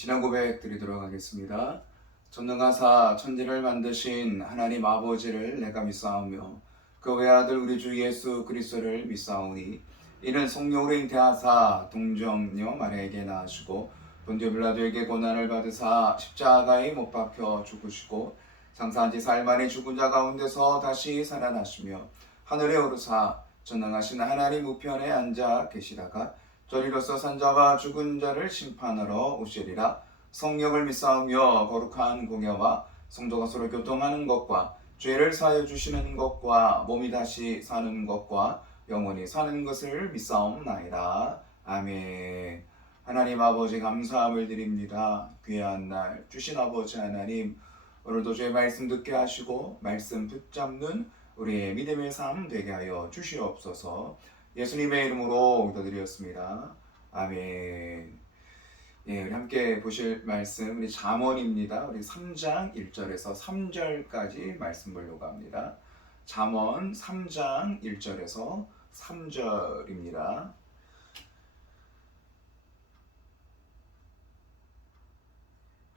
신앙 고백 드리도록 하겠습니다. 전능하사 천지를 만드신 하나님 아버지를 내가 믿사오며 그 외아들 우리 주 예수 그리스도를 믿사오니 이는 성령으로 잉태하사 동정녀 마리아에게 낳으시고 본디오 빌라도에게 고난을 받으사 십자가에 못 박혀 죽으시고 장사한 지 사흘 만에 죽은 자 가운데서 다시 살아나시며 하늘에 오르사 전능하신 하나님 우편에 앉아 계시다가 저리로서 산자와 죽은 자를 심판하러 오시리라. 성령을 믿사오며 거룩한 공예와 성도가 서로 교통하는 것과 죄를 사하여 주시는 것과 몸이 다시 사는 것과 영원히 사는 것을 믿사옵나이다. 아멘. 하나님 아버지 감사함을 드립니다. 귀한 날 주신 아버지 하나님, 오늘도 주의 말씀 듣게 하시고 말씀 붙잡는 우리의 믿음의 삶 되게 하여 주시옵소서. 예수님의 이름으로 기도드렸습니다. 아멘. 예, 우리 함께 보실 말씀 우리 잠언입니다. 우리 3장 1절에서 3절까지 말씀 보려고 합니다. 잠언 3장 1절에서 3절입니다.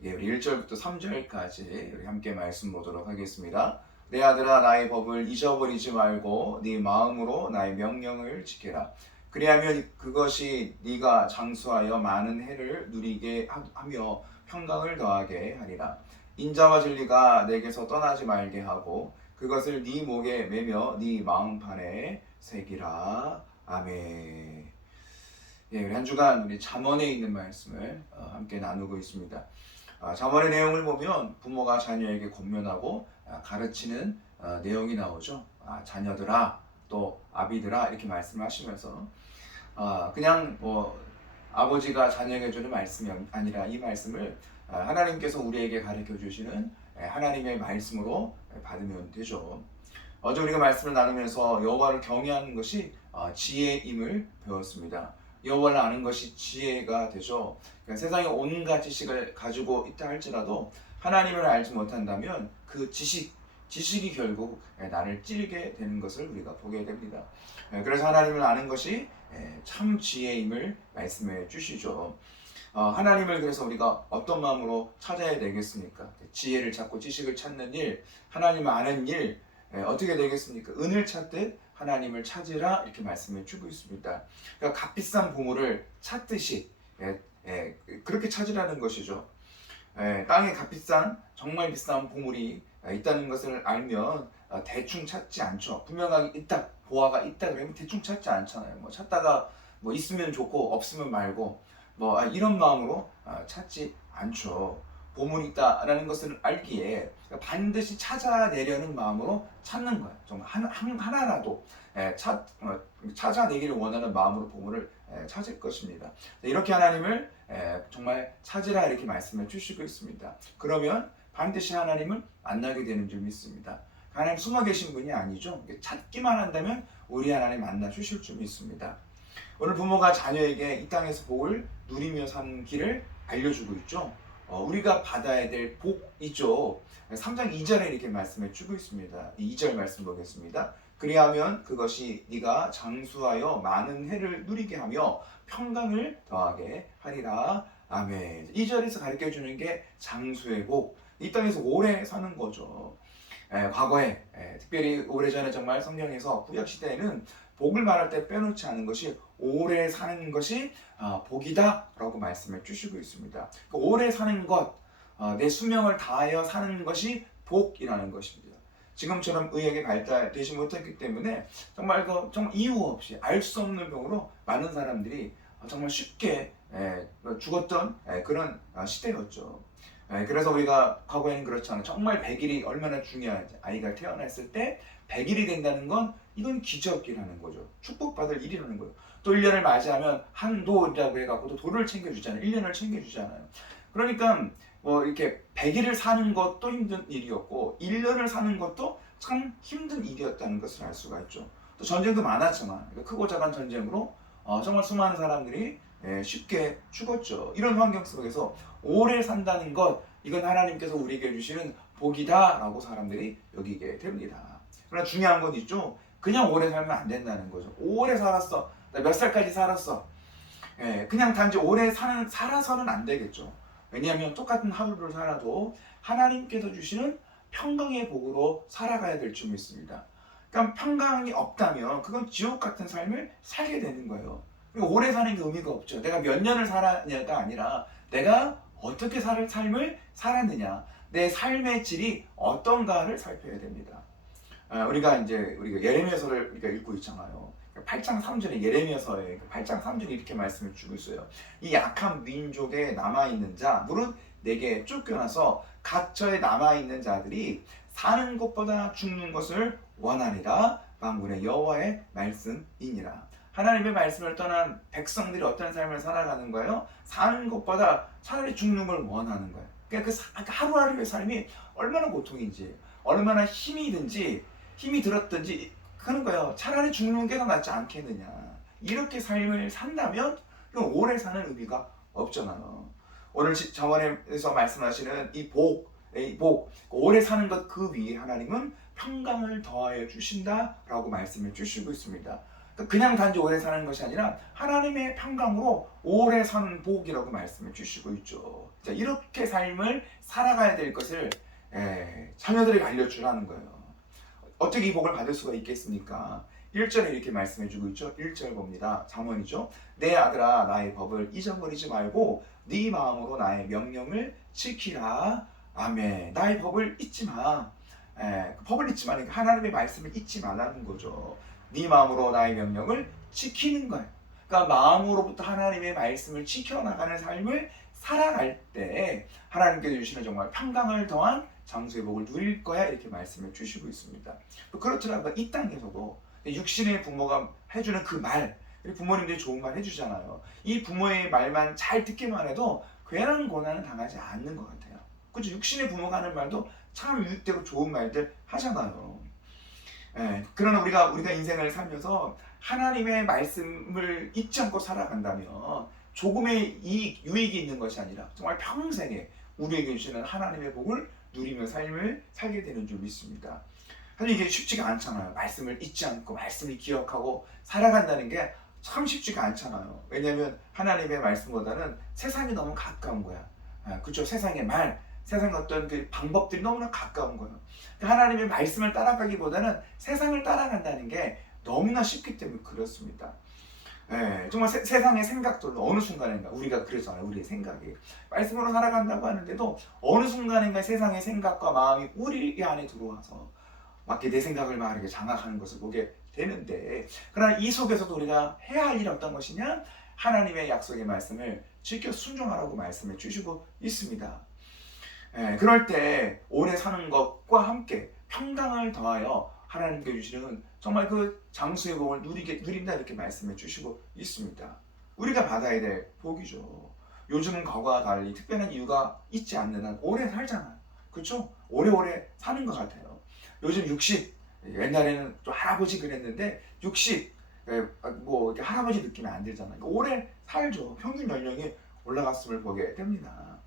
예, 우리 1절부터 3절까지 우리 함께 말씀 보도록 하겠습니다. 내 아들아, 나의 법을 잊어버리지 말고 네 마음으로 나의 명령을 지켜라. 그리하면 그것이 네가 장수하여 많은 해를 누리게 하며 평강을 더하게 하리라. 인자와 진리가 내게서 떠나지 말게 하고 그것을 네 목에 매며 네 마음판에 새기라. 아멘. 예, 우리 한 주간 우리 잠언에 있는 말씀을 함께 나누고 있습니다. 잠언의 내용을 보면 부모가 자녀에게 권면하고 가르치는 내용이 나오죠. 자녀들아, 또 아비들아 이렇게 말씀하시면서 그냥 뭐 아버지가 자녀에게 주는 말씀이 아니라 이 말씀을 하나님께서 우리에게 가르쳐 주시는 하나님의 말씀으로 받으면 되죠. 어제 우리가 말씀을 나누면서 여호와를 경외하는 것이 지혜임을 배웠습니다. 여호와를 아는 것이 지혜가 되죠. 그러니까 세상에 온갖 지식을 가지고 있다 할지라도 하나님을 알지 못한다면 그 지식이 결국 나를 찌르게 되는 것을 우리가 보게 됩니다. 그래서 하나님을 아는 것이 참 지혜임을 말씀해 주시죠. 하나님을 그래서 우리가 어떤 마음으로 찾아야 되겠습니까? 지혜를 찾고 지식을 찾는 일, 하나님을 아는 일, 어떻게 되겠습니까? 은을 찾듯 하나님을 찾으라 이렇게 말씀해 주고 있습니다. 그러니까 값비싼 보물을 찾듯이 그렇게 찾으라는 것이죠. 땅에 값비싼 정말 비싼 보물이 있다는 것을 알면 대충 찾지 않죠. 분명하게 있다, 보화가 있다 그러면 대충 찾지 않잖아요. 뭐 찾다가 뭐 있으면 좋고 없으면 말고 뭐 이런 마음으로 찾지 않죠. 보물이 있다라는 것을 알기에 반드시 찾아내려는 마음으로 찾는 거예요. 정말 하나라도 찾아내기를 원하는 마음으로 보물을 찾을 것입니다. 이렇게 하나님을 정말 찾으라 이렇게 말씀해 주시고 있습니다. 그러면 반드시 하나님을 만나게 되는 줄 믿습니다. 하나님 숨어 계신 분이 아니죠. 찾기만 한다면 우리 하나님 만나 주실 줄 믿습니다. 오늘 부모가 자녀에게 이 땅에서 복을 누리며 사는 길을 알려주고 있죠. 우리가 받아야 될 복 있죠. 3장 2절에 이렇게 말씀해 주고 있습니다. 2절 말씀 보겠습니다. 그리하면 그것이 네가 장수하여 많은 해를 누리게 하며 평강을 더하게 하리라. 아멘. 2절에서 가르쳐 주는 게 장수의 복, 이 땅에서 오래 사는 거죠. 과거에 특별히 오래전에 정말 성경에서 구약시대에는 복을 말할 때 빼놓지 않은 것이 오래 사는 것이 복이다 라고 말씀을 주시고 있습니다. 그 오래 사는 것, 내 수명을 다하여 사는 것이 복이라는 것입니다. 지금처럼 의학이 발달되지 못했기 때문에 정말 이유 없이 알 수 없는 병으로 많은 사람들이 정말 쉽게 죽었던 그런 시대였죠. 그래서 우리가 과거에는 그렇잖아요. 정말 100일이 얼마나 중요한지, 아이가 태어났을 때 100일이 된다는 건 이건 기적이라는 거죠. 축복받을 일이라는 거예요. 또 1년을 맞이하면 한도라고 해갖고 또 도를 챙겨주잖아요. 1년을 챙겨주잖아요. 그러니까 뭐 이렇게 100일을 사는 것도 힘든 일이었고 1년을 사는 것도 참 힘든 일이었다는 것을 알 수가 있죠. 또 전쟁도 많았잖아. 크고 작은 전쟁으로 정말 수많은 사람들이 쉽게 죽었죠. 이런 환경 속에서 오래 산다는 것, 이건 하나님께서 우리에게 주시는 복이다 라고 사람들이 여기게 됩니다. 그러나 중요한 건 있죠. 그냥 오래 살면 안 된다는 거죠. 오래 살았어, 나 몇 살까지 살았어, 그냥 단지 오래 살아서는 안 되겠죠. 왜냐하면 똑같은 하루를 살아도 하나님께서 주시는 평강의 복으로 살아가야 될 줄 믿습니다. 그러니까 평강이 없다면 그건 지옥 같은 삶을 살게 되는 거예요. 오래 사는 게 의미가 없죠. 내가 몇 년을 살았냐가 아니라 내가 어떻게 삶을 살았느냐, 내 삶의 질이 어떤가를 살펴야 됩니다. 우리가 예레미야서를 우리가 읽고 있잖아요. 8장 3절에 예레미야서에 8장 3절에 이렇게 말씀을 주고 있어요. 이 약한 민족에 남아있는 자 무릇 내게 쫓겨나서 갇혀에 남아있는 자들이 사는 것보다 죽는 것을 원하리라. 만군의 여호와의 말씀이니라. 하나님의 말씀을 떠난 백성들이 어떤 삶을 살아가는 거예요? 사는 것보다 차라리 죽는 걸 원하는 거예요. 그러니까 하루하루의 삶이 얼마나 고통인지, 얼마나 힘이 들었든지 그런 거예요. 차라리 죽는 게 더 낫지 않겠느냐. 이렇게 삶을 산다면 오래 사는 의미가 없잖아요. 오늘 저번에서 말씀하시는 이 오래 사는 것 그 위에 하나님은 평강을 더하여 주신다라고 말씀을 주시고 있습니다. 그냥 단지 오래 사는 것이 아니라 하나님의 평강으로 오래 사는 복이라고 말씀을 주시고 있죠. 자, 이렇게 삶을 살아가야 될 것을 자녀들에게 알려주라는 거예요. 어떻게 이 복을 받을 수가 있겠습니까? 1절에 이렇게 말씀해주고 있죠. 1절 봅니다. 잠언이죠. 내 아들아 나의 법을 잊어버리지 말고 네 마음으로 나의 명령을 지키라. 아멘. 나의 법을 잊지 마. 법을 잊지 마니까 하나님의 말씀을 잊지 말라는 거죠. 네 마음으로 나의 명령을 지키는 거예요. 그러니까 마음으로부터 하나님의 말씀을 지켜나가는 삶을 살아갈 때 하나님께서 주시는 정말 평강을 더한 장수의 복을 누릴 거야 이렇게 말씀을 주시고 있습니다. 그렇더라고요. 이 땅에서도 육신의 부모가 해주는 그 말, 부모님들이 좋은 말 해주잖아요. 이 부모의 말만 잘 듣기만 해도 괜한 고난은 당하지 않는 것 같아요. 그렇죠? 육신의 부모가 하는 말도 참 유익되고 좋은 말들 하잖아요. 그러나 우리가 인생을 살면서 하나님의 말씀을 잊지 않고 살아간다면 조금의 유익이 있는 것이 아니라 정말 평생에 우리에게 주시는 하나님의 복을 누리며 삶을 살게 되는 줄 믿습니다. 사실 이게 쉽지가 않잖아요. 말씀을 잊지 않고 말씀을 기억하고 살아간다는 게 참 쉽지가 않잖아요. 왜냐하면 하나님의 말씀보다는 세상이 너무 가까운 거야. 그렇죠? 세상의 말, 세상의 어떤 그 방법들이 너무나 가까운 거예요. 하나님의 말씀을 따라가기보다는 세상을 따라간다는 게 너무나 쉽기 때문에 그렇습니다. 정말 세상의 생각들도 어느 순간인가 우리가 그러잖아요. 우리의 생각이 말씀으로 살아간다고 하는데도 어느 순간인가 세상의 생각과 마음이 우리 안에 들어와서 막 내 생각을 막 이렇게 장악하는 것을 보게 되는데, 그러나 이 속에서도 우리가 해야 할 일이 어떤 것이냐? 하나님의 약속의 말씀을 지켜 순종하라고 말씀해 주시고 있습니다. 그럴 때 오래 사는 것과 함께 평강을 더하여 하나님께 주시는 정말 그 장수의 복을 누린다 이렇게 말씀해 주시고 있습니다. 우리가 받아야 될 복이죠. 요즘은 과거와 달리 특별한 이유가 있지 않는 한 오래 살잖아요. 그렇죠? 오래오래 사는 것 같아요. 요즘 60, 옛날에는 또 할아버지 그랬는데 60, 뭐 이렇게 할아버지 느낌이 안 들잖아요. 오래 살죠. 평균 연령이 올라갔음을 보게 됩니다.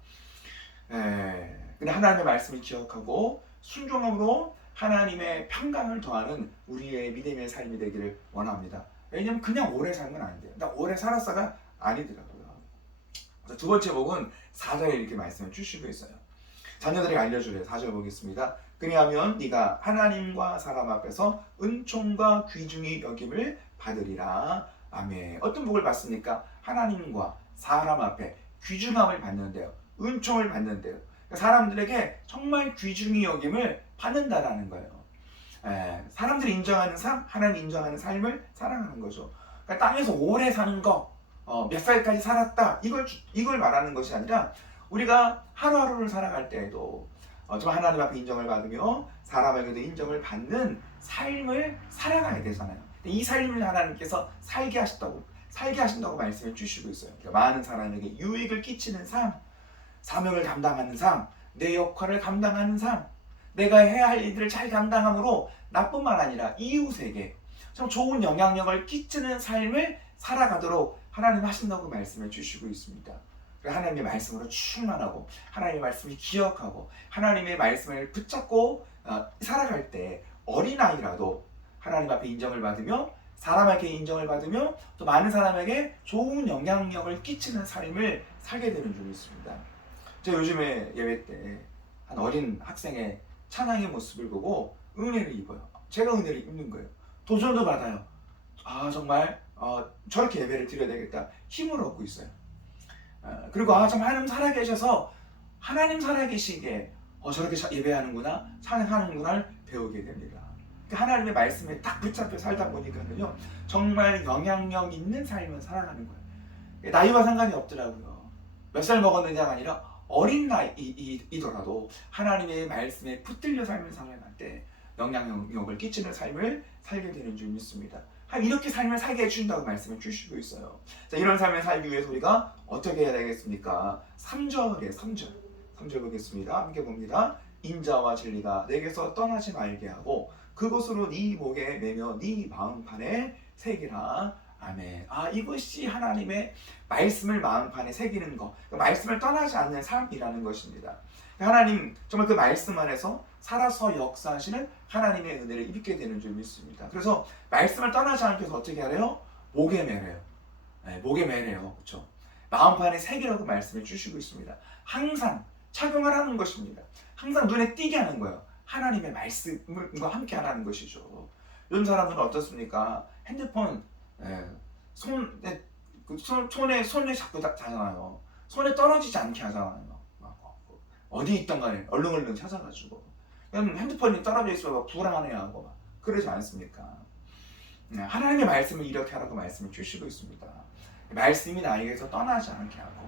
근데 하나님의 말씀을 기억하고 순종함으로 하나님의 평강을 더하는 우리의 믿음의 삶이 되기를 원합니다. 왜냐하면 그냥 오래 살면 안 돼요. 나 오래 살았어가 아니더라고요. 두 번째 복은 4절에 이렇게 말씀을 주시고 있어요. 자녀들에게 알려주래요. 4절 보겠습니다. 그리하면 네가 하나님과 사람 앞에서 은총과 귀중히 여김을 받으리라. 아멘. 어떤 복을 받습니까? 하나님과 사람 앞에 귀중함을 받는데요. 은총을 받는데요. 사람들에게 정말 귀중히 여김을 받는다라는 거예요. 사람들이 인정하는 삶, 하나님 인정하는 삶을 살아가는 거죠. 그러니까 땅에서 오래 사는 거, 몇 살까지 살았다 이걸 말하는 것이 아니라 우리가 하루하루를 살아갈 때에도 정말 하나님 앞에 인정을 받으며 사람에게도 인정을 받는 삶을 살아가야 되잖아요. 이 삶을 하나님께서 살게 하신다고 말씀해 주시고 있어요. 그러니까 많은 사람에게 유익을 끼치는 삶, 사명을 감당하는 삶, 내 역할을 감당하는 삶, 내가 해야 할 일들을 잘 감당함으로 나뿐만 아니라 이웃에게 참 좋은 영향력을 끼치는 삶을 살아가도록 하나님 하신다고 말씀해 주시고 있습니다. 하나님의 말씀으로 충만하고 하나님의 말씀을 기억하고 하나님의 말씀을 붙잡고 살아갈 때 어린아이라도 하나님 앞에 인정을 받으며 사람에게 인정을 받으며 또 많은 사람에게 좋은 영향력을 끼치는 삶을 살게 되는 줄 믿습니다. 제가 요즘에 예배 때 한 어린 학생의 찬양의 모습을 보고 은혜를 입어요. 제가 은혜를 입는 거예요. 도전도 받아요. 아 정말 저렇게 예배를 드려야 되겠다 힘을 얻고 있어요. 그리고 정말 하나님 살아계셔서 하나님 살아계시기에 저렇게 예배하는구나 찬양하는구나를 배우게 됩니다. 하나님의 말씀에 딱 붙잡혀 살다 보니까요 정말 영향력 있는 삶을 살아가는 거예요. 나이와 상관이 없더라고요. 몇 살 먹었느냐가 아니라 어린 나이이더라도 하나님의 말씀에 붙들려 삶을 살아갈 때 영향력을 끼치는 삶을 살게 되는 줄 믿습니다. 이렇게 삶을 살게 해준다고 말씀을 주시고 있어요. 자, 이런 삶을 살기 위해서 우리가 어떻게 해야 되겠습니까? 3절 보겠습니다. 함께 봅니다. 인자와 진리가 내게서 떠나지 말게 하고 그곳으로 네 목에 매며 네 마음판에 새기라. 아멘. 이것이 하나님의 말씀을 마음판에 새기는 것, 말씀을 떠나지 않는 삶이라는 것입니다. 하나님 정말 그 말씀 안에서 살아서 역사하시는 하나님의 은혜를 입게 되는 줄 믿습니다. 그래서 말씀을 떠나지 않기 위해서 어떻게 하래요? 목에 매래요. 목에 매래요. 그렇죠? 마음판에 새기라고 말씀을 주시고 있습니다. 항상 착용하라는 것입니다. 항상 눈에 띄게 하는 거예요. 하나님의 말씀과 함께 하라는 것이죠. 요즘 사람들은 어떻습니까? 핸드폰 손에 자꾸 자잖아요. 손에 떨어지지 않게 하잖아요. 어디 있던 간에 얼른 찾아가지고 핸드폰이 떨어져 있어서 불안해하고 막 그러지 않습니까? 하나님의 말씀을 이렇게 하라고 말씀을 주시고 있습니다. 말씀이 나에게서 떠나지 않게 하고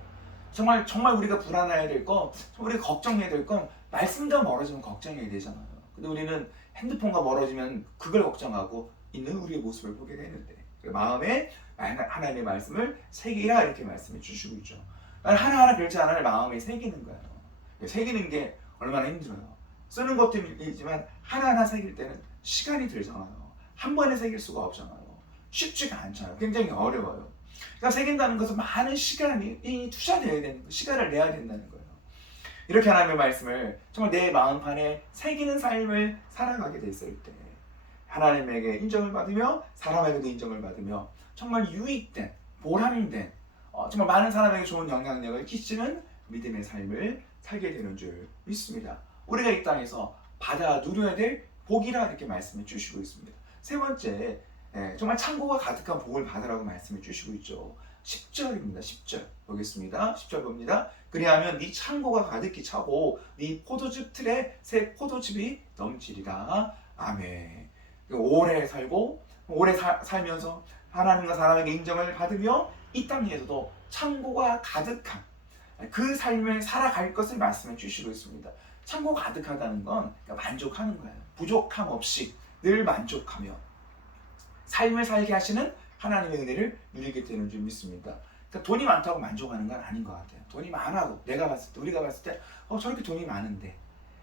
정말 우리가 불안해야 될 거, 우리가 걱정해야 될 건 말씀과 멀어지면 걱정해야 되잖아요. 근데 우리는 핸드폰과 멀어지면 그걸 걱정하고 있는 우리의 모습을 보게 되는데 마음에 하나님의 말씀을 새기라 이렇게 말씀을 주시고 있죠. 하나하나 글자 하나를 마음에 새기는 거예요. 새기는 게 얼마나 힘들어요. 쓰는 것도 힘들지만 하나하나 새길 때는 시간이 들잖아요. 한 번에 새길 수가 없잖아요. 쉽지가 않잖아요. 굉장히 어려워요. 그러니까 새긴다는 것은 많은 시간이 투자되어야 되는 거예요. 시간을 내야 된다는 거예요. 이렇게 하나님의 말씀을 정말 내 마음판에 새기는 삶을 살아가게 됐을 때 하나님에게 인정을 받으며 사람에게도 인정을 받으며 정말 유익된, 보람된 정말 많은 사람에게 좋은 영향력을 끼치는 믿음의 삶을 살게 되는 줄 믿습니다. 우리가 이 땅에서 받아 누려야 될 복이라 이렇게 말씀해 주시고 있습니다. 세 번째, 정말 창고가 가득한 복을 받으라고 말씀해 주시고 있죠. 10절입니다. 10절 보겠습니다. 10절 봅니다. 그리하면 네 창고가 가득히 차고 네 포도즙 틀에 새 포도즙이 넘치리라. 아멘. 오래 살고 오래 살면서 하나님과 사람에게 인정을 받으며 이 땅에서도 창고가 가득한 그 삶을 살아갈 것을 말씀해 주시고 있습니다. 창고가 가득하다는 건 만족하는 거예요. 부족함 없이 늘 만족하며 삶을 살게 하시는 하나님의 은혜를 누리게 되는 줄 믿습니다. 그러니까 돈이 많다고 만족하는 건 아닌 것 같아요. 돈이 많아도 우리가 봤을 때 저렇게 돈이 많은데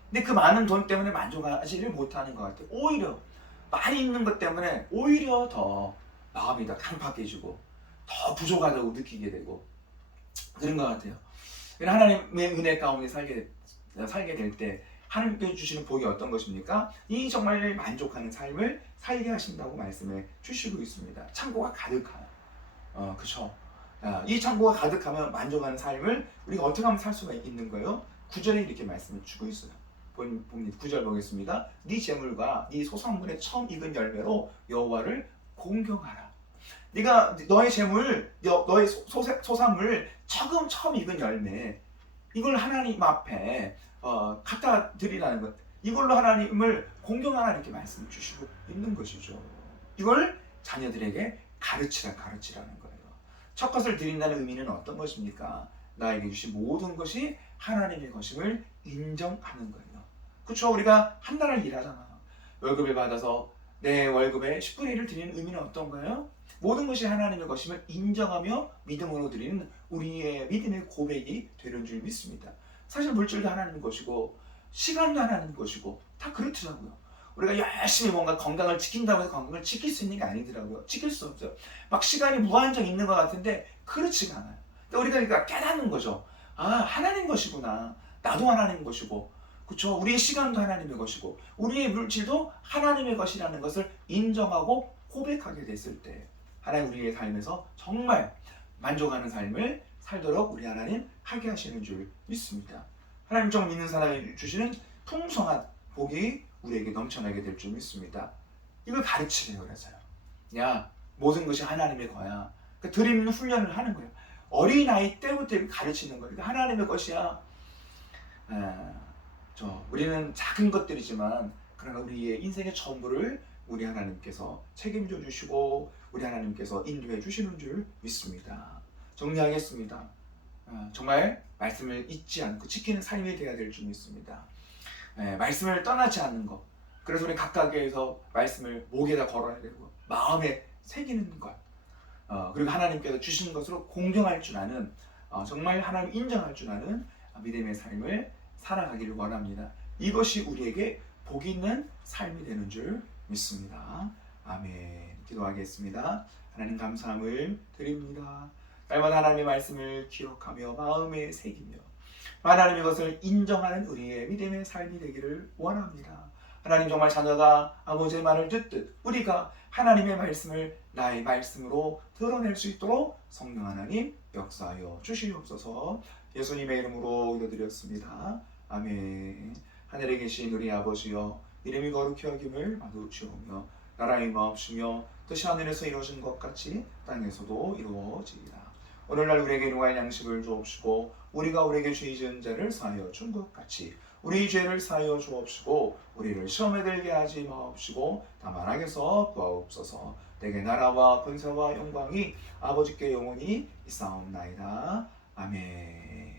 근데 그 많은 돈 때문에 만족하지를 못하는 것 같아요. 오히려 많이 있는 것 때문에 오히려 더 마음이 더 강팍해지고 더 부족하다고 느끼게 되고 그런 것 같아요. 하나님의 은혜 가운데 살게 될 때 하나님께 주시는 복이 어떤 것입니까? 이 정말 만족하는 삶을 살게 하신다고 말씀해 주시고 있습니다. 창고가 가득한 그쵸? 이 창고가 가득하면 만족하는 삶을 우리가 어떻게 하면 살 수가 있는 거예요? 9절에 이렇게 말씀해 주고 있어요. 봅니다. 9절 보겠습니다. 네 재물과 네 소산물의 처음 익은 열매로 여호와를 공경하라. 네가 너의 재물, 너의 소산물 처음 익은 열매 이걸 하나님 앞에 갖다 드리라는 것. 이걸로 하나님을 공경하라 이렇게 말씀을 주시고 있는 것이죠. 이걸 자녀들에게 가르치라는 거예요. 첫 것을 드린다는 의미는 어떤 것입니까? 나에게 주신 모든 것이 하나님의 것임을 인정하는 거예요. 그렇죠? 우리가 한 달을 일하잖아요. 월급을 받아서 내 월급의 10분의 1을 드리는 의미는 어떤 거예요? 모든 것이 하나님의 것임을 인정하며 믿음으로 드리는 우리의 믿음의 고백이 되는 줄 믿습니다. 사실 물질도 하나님의 것이고 시간도 하나님의 것이고 다 그렇더라고요. 우리가 열심히 뭔가 건강을 지킨다고 해서 건강을 지킬 수 있는 게 아니더라고요. 지킬 수 없어요. 막 시간이 무한정 있는 것 같은데 그렇지가 않아요. 우리가 깨닫는 거죠. 하나님 것이구나. 나도 하나님 것이고 그렇죠. 우리의 시간도 하나님의 것이고 우리의 물질도 하나님의 것이라는 것을 인정하고 고백하게 됐을 때 하나님 우리의 삶에서 정말 만족하는 삶을 살도록 우리 하나님 하게 하시는 줄 믿습니다. 하나님 정 믿는 사람이 주시는 풍성한 복이 우리에게 넘쳐나게 될 줄 믿습니다. 이걸 가르치래요. 그래서요. 야, 모든 것이 하나님의 거야. 드리는 훈련을 하는 거예요. 어린아이 때부터 가르치는 거예요. 하나님의 것이야. 우리는 작은 것들이지만 그러나 우리의 인생의 전부를 우리 하나님께서 책임져 주시고 우리 하나님께서 인도해 주시는 줄 믿습니다. 정리하겠습니다. 정말 말씀을 잊지 않고 지키는 삶이 되어야 될 줄 믿습니다. 말씀을 떠나지 않는 것. 그래서 우리 각각에서 말씀을 목에다 걸어야 되고 마음에 새기는 것. 그리고 하나님께서 주신 것으로 공경할 줄 아는 정말 하나님 인정할 줄 아는 믿음의 삶을 살아가기를 원합니다. 이것이 우리에게 복 있는 삶이 되는 줄 믿습니다. 아멘. 기도하겠습니다. 하나님 감사함을 드립니다. 날마다 하나님의 말씀을 기억하며 마음에 새기며 하나님 이것을 인정하는 우리의 믿음의 삶이 되기를 원합니다. 하나님 정말 자녀가 아버지의 말을 듣듯 우리가 하나님의 말씀을 나의 말씀으로 드러낼 수 있도록 성령 하나님 역사하여 주시옵소서. 예수님의 이름으로 기도드렸습니다. 아멘. 하늘에 계신 우리 아버지여 이름이 거룩히 여김을 받으시오며 나라의 마옵시며 뜻이 하늘에서 이루어진 것 같이 땅에서도 이루어지리라. 오늘날 우리에게 일용할 양식을 주옵시고 우리가 우리에게 죄 지은 자를 사하여 준 것 같이 우리 죄를 사하여 주옵시고 우리를 시험에 들게 하지 마옵시고 다만 악에서 구하옵소서. 내게 나라와 권세와 영광이 아버지께 영원히 있사옵나이다. 아멘.